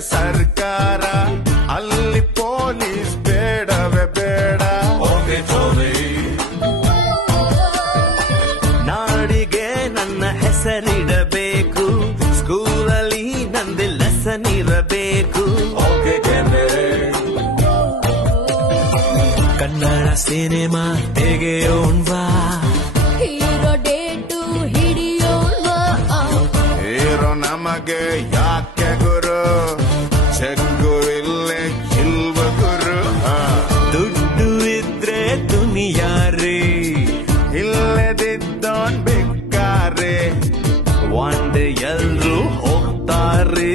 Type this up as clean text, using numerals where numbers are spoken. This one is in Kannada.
ಸರ್ಕಾರ ಅಲ್ಲಿ ಪೊಲೀಸ್ ಬೇಡವೇ ಬೇಡ. ನಾಡಿಗೆ ನನ್ನ ಹೆಸರಿಡಬೇಕು, ಸ್ಕೂಲಲ್ಲಿ ನಂದು ಲೆಸನ್ ಇರಬೇಕು. ಕನ್ನಡ ಸಿನಿಮಾ ತೆಗೆಯೋಣ್ವಾ, ಹೀರೋ ಡೇಟು ಹಿಡಿಯೋಣ್ವಾ. ಹೀರೋ ನಮಗೆ ಯಾಕೆ ಗುರು, ಚೆಕ್ಕು ಇಲ್ಲೇ ಇಲ್ವ ಗುರು. ದುಡ್ಡು ಇದ್ರೆ ದುನಿಯಾರಿ, ಇಲ್ಲದಿದ್ದೋನ್ ಬೇಕಾರೆ. ಒಂದೇ ಎಲ್ರು ಹೋಗ್ತಾರೆ.